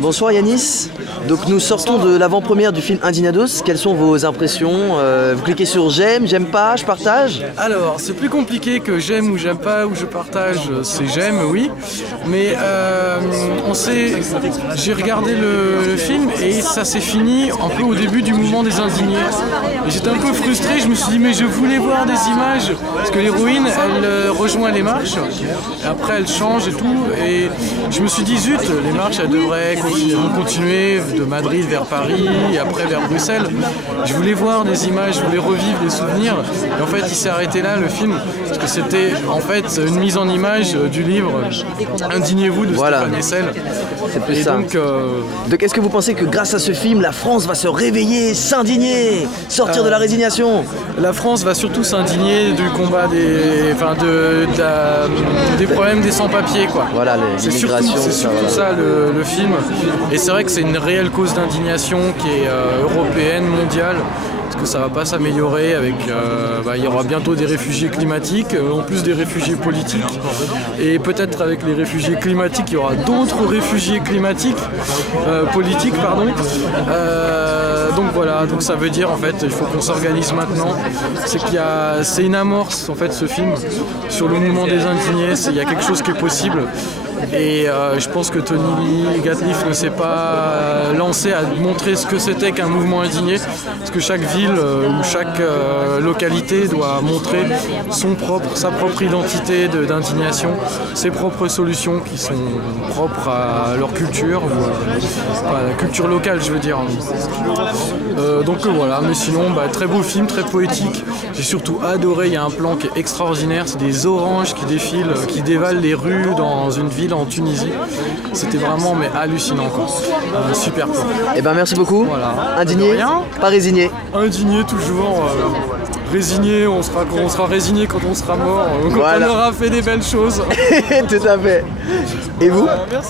Bonsoir Yanis, donc nous sortons de l'avant-première du film Indignados. Quelles sont vos impressions? Vous cliquez sur j'aime, j'aime pas, je partage? Alors c'est plus compliqué que j'aime ou j'aime pas ou je partage, c'est j'aime oui. Mais j'ai regardé le film et ça s'est fini un peu au début du mouvement des indignés. Et j'étais un peu frustré, je me suis dit mais je voulais voir des images, parce que l'héroïne elle rejoint les marches, et après elle change et tout, et je me suis dit zut, les marches elles devraient continuer de Madrid vers Paris et après vers Bruxelles. Je voulais voir des images, je voulais revivre des souvenirs, et en fait il s'est arrêté là le film, parce que c'était en fait une mise en image du livre Indignez-vous de Stéphane Hessel. C'est plus ça. Donc est-ce que vous pensez que grâce à ce film, la France va se réveiller, s'indigner, sortir de la résignation? La France va surtout s'indigner du combat des problèmes des sans-papiers, quoi. Voilà, c'est surtout ça le film. Et c'est vrai que c'est une réelle cause d'indignation qui est européenne, mondiale. Parce que ça va pas s'améliorer avec... il y aura bientôt des réfugiés climatiques, en plus des réfugiés politiques. Et peut-être avec les réfugiés climatiques, il y aura d'autres réfugiés climatiques, politiques, pardon. Donc voilà, donc ça veut dire en fait, il faut qu'on s'organise maintenant. C'est une amorce en fait ce film sur le mouvement des indignés. Il y a quelque chose qui est possible. Et je pense que Tony Gatliff ne s'est pas lancé à montrer ce que c'était qu'un mouvement indigné, parce que chaque ville ou chaque localité doit montrer sa propre identité d'indignation, ses propres solutions qui sont propres à leur culture, ou à la culture locale je veux dire. Donc voilà, mais sinon très beau film, très poétique. J'ai surtout adoré, il y a un plan qui est extraordinaire, c'est des oranges qui défilent, qui dévalent les rues dans une ville en Tunisie. C'était vraiment hallucinant quoi. Super plan. Et merci beaucoup. Voilà. Indigné, pas résigné. Indigné toujours. Résigné, on sera résigné quand on sera mort, quand on aura fait des belles choses. Tout à fait. Et vous? Merci.